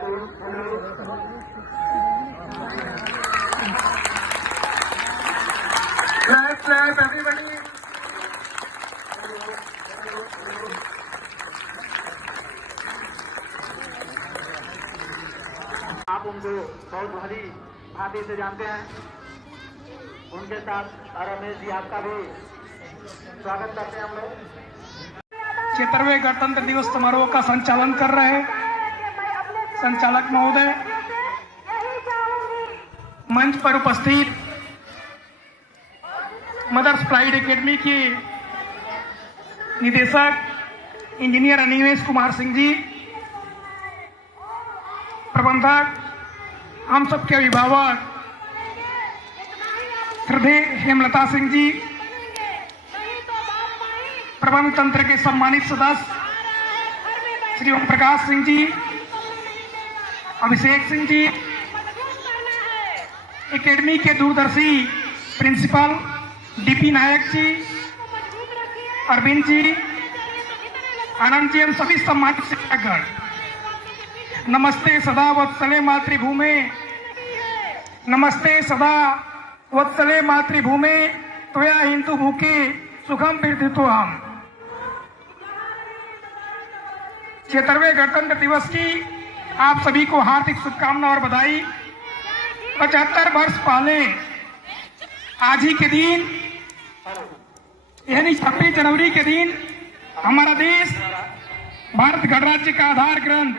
Clap, everybody. आप उनको बहुत भली भांति से जानते हैं। उनके साथ रमेश जी आपका भी स्वागत करते हैं हम लोग। 76वें गणतंत्र दिवस समारोह का संचालन कर रहे हैं संचालक महोदय, मंच पर उपस्थित मदर्स प्राइड एकेडमी के निदेशक इंजीनियर अनिमेश कुमार सिंह जी, प्रबंधक, हम सबके अभिभावक श्रद्धेय हेमलता सिंह जी, प्रबंध तंत्र के सम्मानित सदस्य श्री ओम प्रकाश सिंह जी, अभिषेक सिंह जी, एकेडमी के दूरदर्शी प्रिंसिपल डीपी नायक जी, अरविंद जी, आनंद जी, हम सभी सम्मानित शिक्षकगण, नमस्ते सदा वत्सले मातृभूमे, नमस्ते सदा वत्सले मातृभूमे, त्वया हिंदू भूखे सुखम पीड़ितो हम। 76वें गणतंत्र दिवस की आप सभी को हार्दिक शुभकामनाएं और बधाई। 75 वर्ष पहले आज ही के दिन यानी 26 जनवरी के दिन हमारा देश भारत गणराज्य का आधार ग्रंथ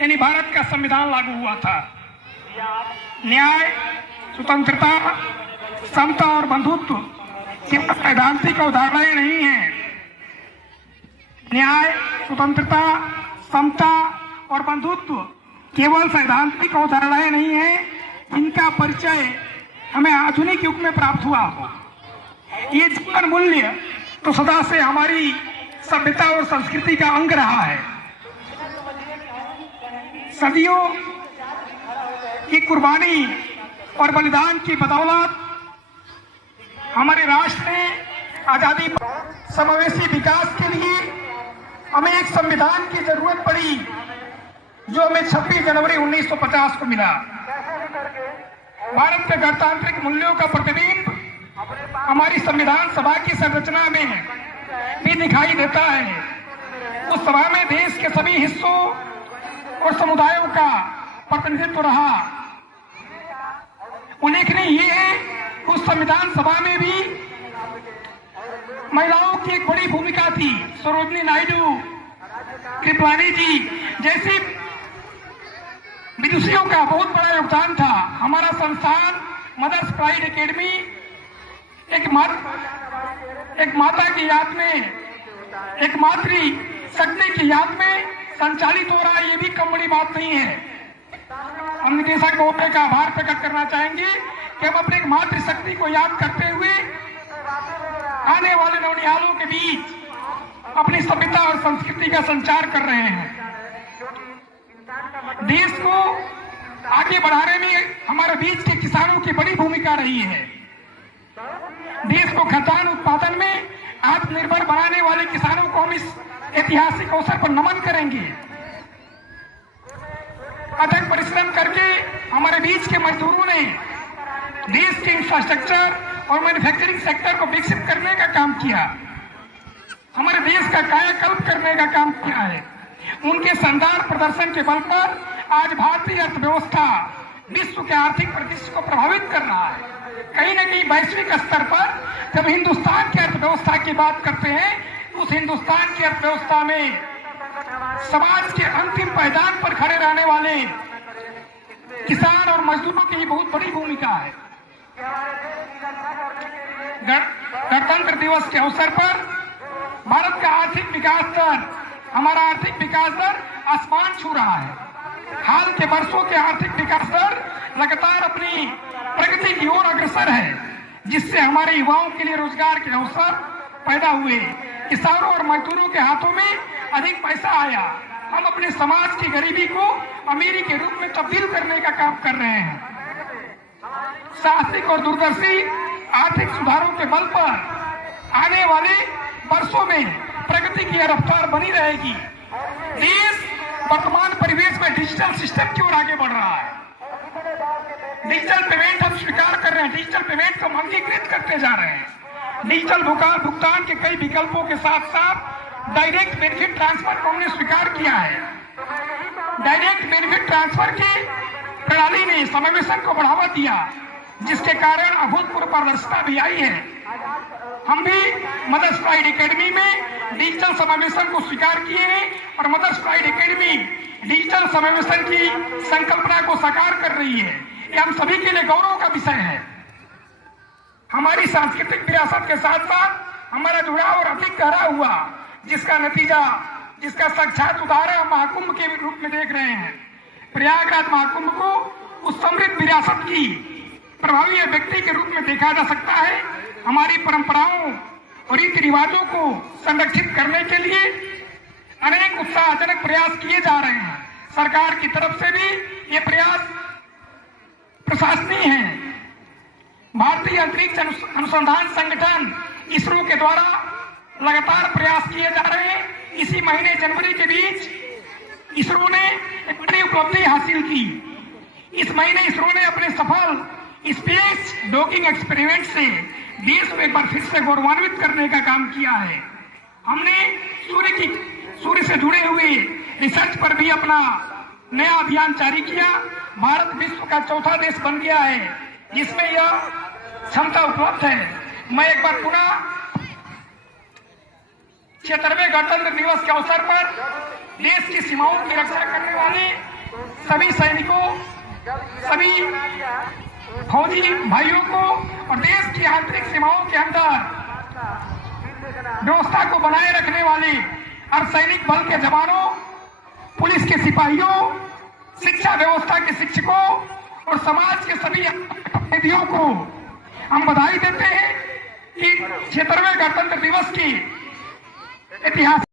यानी भारत का संविधान लागू हुआ था। न्याय, स्वतंत्रता, समता और बंधुत्व केवल सैद्धांतिक अवधारणाएं नहीं है। न्याय, स्वतंत्रता, समता और बंधुत्व केवल सैद्धांतिक अवधारणाएं नहीं है, इनका परिचय हमें आधुनिक युग में प्राप्त हुआ हो। ये जीवन मूल्य तो सदा से हमारी सभ्यता और संस्कृति का अंग रहा है। सदियों की कुर्बानी और बलिदान की बदौलत हमारे राष्ट्र ने आजादी समावेशी विकास के लिए हमें एक संविधान की जरूरत पड़ी, जो हमें 26 जनवरी 1950 को मिला। भारत के गणतांत्रिक मूल्यों का प्रतिबिंब हमारी संविधान सभा की संरचना में भी दिखाई देता है। उस सभा में देश के सभी हिस्सों और समुदायों का प्रतिनिधित्व रहा। उल्लेखनीय ये है, उस संविधान सभा में भी महिलाओं की एक बड़ी भूमिका थी। सरोजिनी नायडू, कृपलानी जी जैसी विदुषियों का बहुत बड़ा योगदान था। हमारा संस्थान मदर्स प्राइड एकेडमी एक माता की याद में, एक मातृ शक्ति की याद में संचालित हो रहा है। ये भी कम बड़ी बात नहीं है। हम निदेशक महोदय का आभार प्रकट करना चाहेंगे कि हम अपने मातृशक्ति को याद करते हुए आने वाले नवनिहालों के बीच अपनी सभ्यता और संस्कृति का संचार कर रहे हैं। देश को आगे बढ़ाने में हमारे बीच के किसानों की बड़ी भूमिका रही है। देश को खाद्यान्न उत्पादन में आत्मनिर्भर बनाने वाले किसानों को हम इस ऐतिहासिक अवसर पर नमन करेंगे। अथक परिश्रम करके हमारे बीच के मजदूरों ने देश के इंफ्रास्ट्रक्चर और मैन्युफैक्चरिंग सेक्टर को विकसित करने का काम किया, हमारे देश का कायाकल्प करने का काम किया है। उनके शानदार प्रदर्शन के बल पर आज भारतीय अर्थव्यवस्था विश्व के आर्थिक परिदृश्य को प्रभावित कर रहा है। कहीं न कहीं वैश्विक स्तर पर जब हिंदुस्तान की अर्थव्यवस्था की बात करते हैं, उस हिंदुस्तान की अर्थव्यवस्था में समाज के अंतिम पायदान पर खड़े रहने वाले किसान और मजदूरों की बहुत बड़ी भूमिका है। गणतंत्र दिवस के अवसर पर भारत का आर्थिक विकास दर, हमारा आर्थिक विकास दर आसमान छू रहा है। हाल के वर्षों के आर्थिक विकास दर लगातार अपनी प्रगति की ओर अग्रसर है, जिससे हमारे युवाओं के लिए रोजगार के अवसर पैदा हुए, किसानों और मजदूरों के हाथों में अधिक पैसा आया। हम अपने समाज की गरीबी को अमीरी के रूप में तब्दील करने का काम कर रहे हैं। साहसिक और दूरदर्शी आर्थिक सुधारों के बल पर आने वाले वर्षों में प्रगति की रफ्तार बनी रहेगी। देश वर्तमान परिवेश में डिजिटल सिस्टम की ओर आगे बढ़ रहा है। डिजिटल पेमेंट हम स्वीकार कर रहे हैं, डिजिटल पेमेंट को हम अंगीकृत करते जा रहे हैं। डिजिटल भुगतान के कई विकल्पों के साथ साथ डायरेक्ट बेनिफिट ट्रांसफर को हमने स्वीकार किया है। डायरेक्ट बेनिफिट ट्रांसफर की प्रणाली ने समावेशन को बढ़ावा दिया, जिसके कारण अभूतपूर्व पारदर्शिता भी आई है। हम भी मदर्स प्राइड एकेडमी में डिजिटल समावेशन को स्वीकार किए हैं और मदर्स प्राइड एकेडमी डिजिटल समावेशन की संकल्पना को साकार कर रही है। ये हम सभी के लिए गौरव का विषय है। हमारी सांस्कृतिक विरासत के साथ साथ हमारा जुड़ाव और अधिक गहरा हुआ, जिसका नतीजा, जिसका साक्षात उदाहरण हम महाकुंभ के रूप में देख रहे हैं। प्रयागराज महाकुंभ को उस समृद्ध विरासत की प्रभावी व्यक्ति के रूप में देखा जा सकता है। हमारी परंपराओं और रीति रिवाजों को संरक्षित करने के लिए अनेक उत्साहजनक प्रयास किए जा रहे हैं। सरकार की तरफ से भी ये प्रयास प्रशंसनीय है। भारतीय अंतरिक्ष अनुसंधान संगठन इसरो के द्वारा लगातार प्रयास किए जा रहे हैं। इसी महीने जनवरी के बीच इसरो ने एक बड़ी उपलब्धि हासिल की। इस महीने इसरो ने अपने सफल स्पेस डॉकिंग एक्सपेरिमेंट से देश को एक बार फिर से गौरवान्वित करने का काम किया है। हमने सूर्य से जुड़े हुए रिसर्च पर भी अपना नया अभियान जारी किया। भारत विश्व का चौथा देश बन गया है जिसमें यह क्षमता उपलब्ध है। मैं एक बार पुनः 76वें गणतंत्र दिवस के अवसर पर देश की सीमाओं की रक्षा करने वाले सभी सैनिकों, सभी फौजी भाइयों को और देश की आंतरिक सीमाओं के अंदर व्यवस्था को बनाए रखने वाले अर्धसैनिक बल के जवानों, पुलिस के सिपाहियों, शिक्षा व्यवस्था के शिक्षकों और समाज के सभी प्रतिनिधियों को हम बधाई देते हैं कि 76वें गणतंत्र दिवस की ऐतिहासिक